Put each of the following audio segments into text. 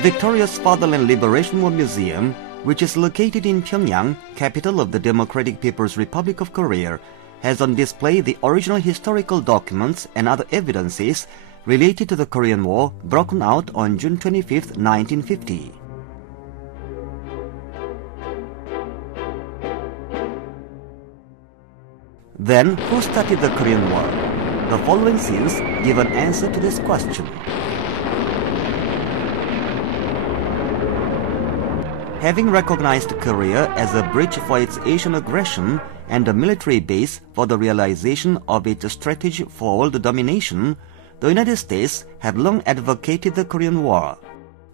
victorious Fatherland Liberation War Museum, which is located in Pyongyang, capital of the Democratic People's Republic of Korea, has on display the original historical documents and other evidences related to the Korean War broken out on June 25, 1950. Then, who started the Korean War? The following scenes give an answer to this question. Having recognized Korea as a bridge for its Asian aggression and a military base for the realization of its strategy for world domination, the United States had long advocated the Korean War.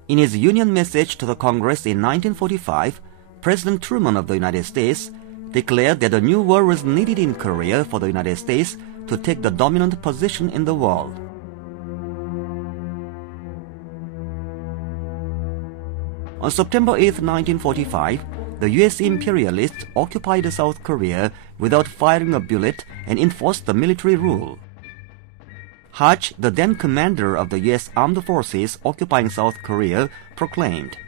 In his Union message to the Congress in 1945, President Truman of the United States declared that a new war was needed in Korea for the United States to take the dominant position in the world. On September 8, 1945, the U.S. imperialists occupied South Korea without firing a bullet and enforced the military rule. Hatch, the then commander of the U.S. Armed Forces occupying South Korea, proclaimed,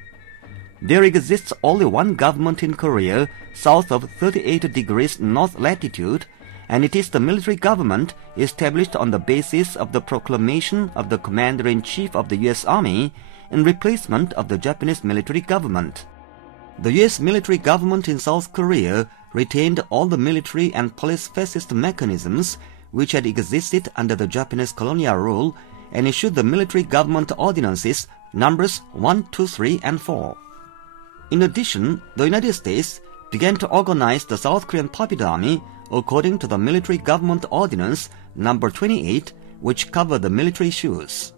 "There exists only one government in Korea south of 38 degrees north latitude, and it is the military government established on the basis of the proclamation of the Commander-in-Chief of the U.S. Army in replacement of the Japanese military government." The U.S. military government in South Korea retained all the military and police fascist mechanisms which had existed under the Japanese colonial rule and issued the military government ordinances numbers 1, 2, 3, and 4. In addition, the United States began to organize the South Korean Popular Army according to the military government ordinance number 28, which covered the military issues.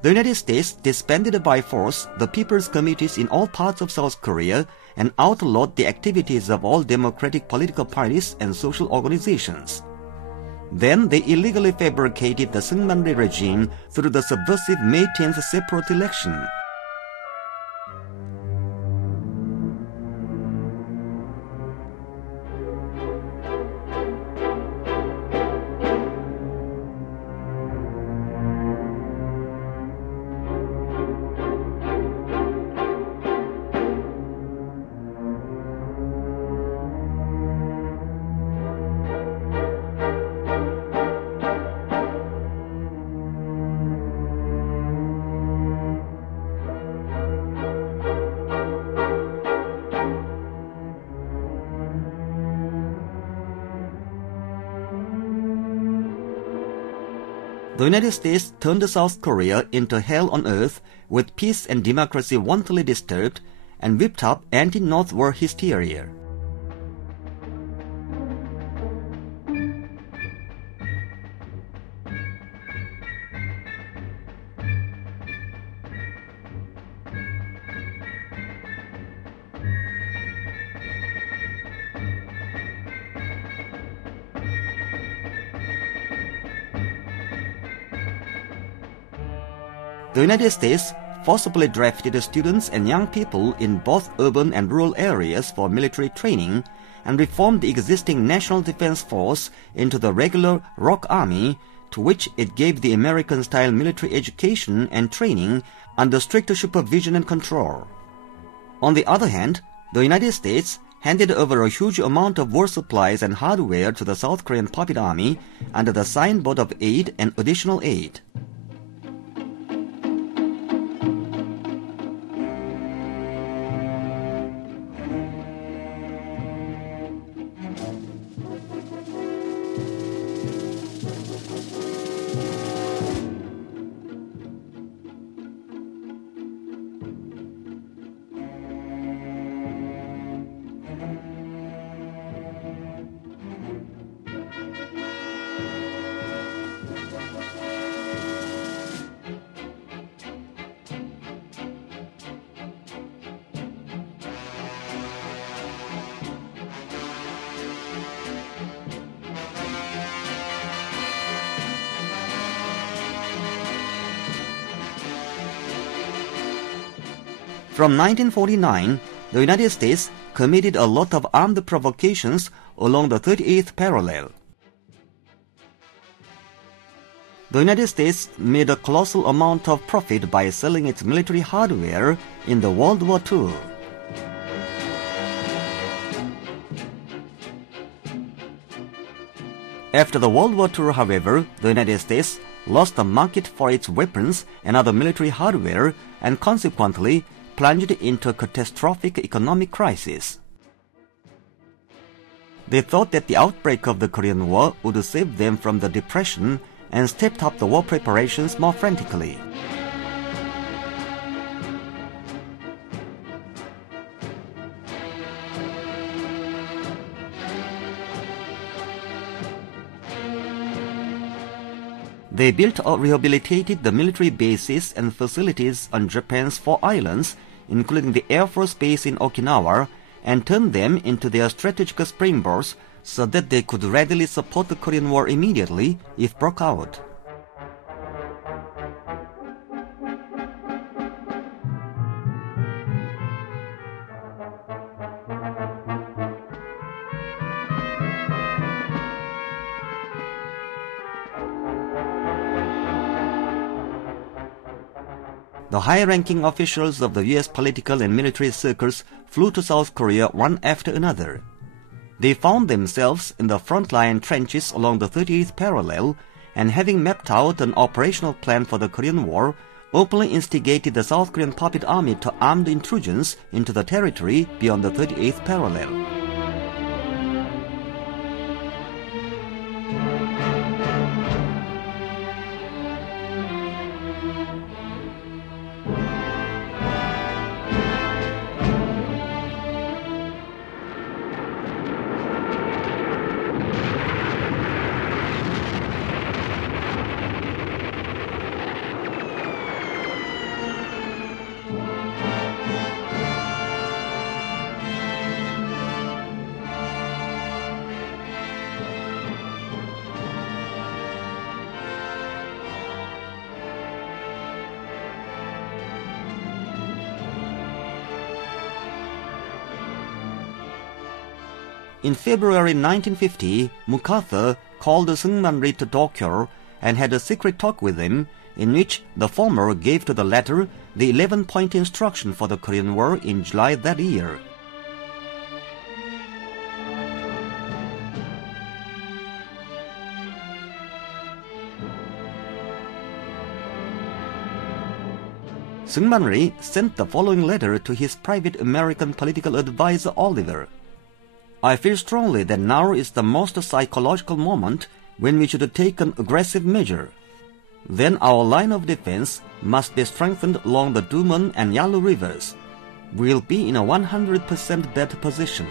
The United States disbanded by force the People's Committees in all parts of South Korea and outlawed the activities of all democratic political parties and social organizations. Then they illegally fabricated the Seungmanri regime through the subversive May 10th separate election. The United States turned South Korea into hell on earth with peace and democracy wantonly disturbed and whipped up anti-North war hysteria. The United States forcibly drafted students and young people in both urban and rural areas for military training and reformed the existing National Defense Force into the regular ROK Army, to which it gave the American-style military education and training under strict supervision and control. On the other hand, the United States handed over a huge amount of war supplies and hardware to the South Korean Popular Army under the signboard of aid and additional aid. From 1949, the United States committed a lot of armed provocations along the 38th parallel. The United States made a colossal amount of profit by selling its military hardware in the World War II. After the World War II, however, the United States lost the market for its weapons and other military hardware and consequently plunged into a catastrophic economic crisis. They thought that the outbreak of the Korean War would save them from the depression and stepped up the war preparations more frantically. They built or rehabilitated the military bases and facilities on Japan's 4 islands, including the Air Force Base in Okinawa, and turned them into their strategic springboards so that they could readily support the Korean War immediately if broke out. The high-ranking officials of the U.S. political and military circles flew to South Korea one after another. They found themselves in the front-line trenches along the 38th parallel, and having mapped out an operational plan for the Korean War, openly instigated the South Korean puppet army to armed intrusions into the territory beyond the 38th parallel. In February 1950, MacArthur called Seungman-rhee to Tokyo and had a secret talk with him, in which the former gave to the latter the 11-point instruction for the Korean War in July that year. Seungman-rhee sent the following letter to his private American political advisor Oliver. I feel strongly that now is the most psychological moment when we should take an aggressive measure. Then our line of defense must be strengthened along the Dumon and Yalu rivers. We will be in a 100% better position.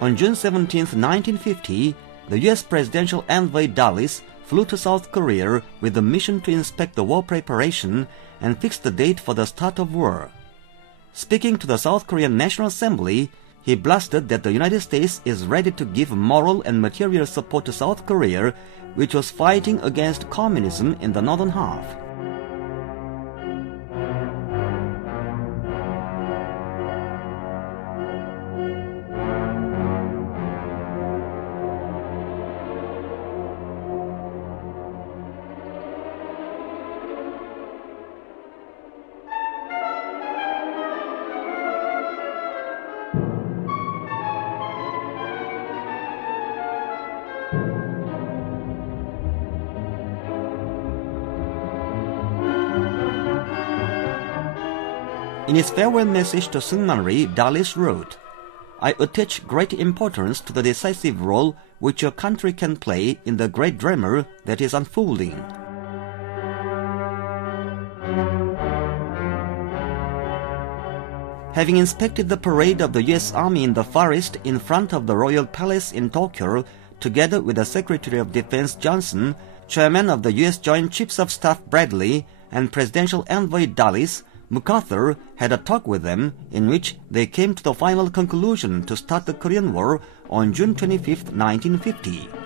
On June 17, 1950, the U.S. presidential envoy Dulles flew to South Korea with a mission to inspect the war preparation and fix the date for the start of war. Speaking to the South Korean National Assembly, he blasted that the United States is ready to give moral and material support to South Korea, which was fighting against communism in the northern half. In his farewell message to Seungman-rhee, Dulles wrote, I attach great importance to the decisive role which your country can play in the great drama that is unfolding. Having inspected the parade of the U.S. Army in the forest in front of the Royal Palace in Tokyo, together with the Secretary of Defense Johnson, Chairman of the U.S. Joint Chiefs of Staff Bradley, and Presidential Envoy Dulles, MacArthur had a talk with them in which they came to the final conclusion to start the Korean War on June 25, 1950.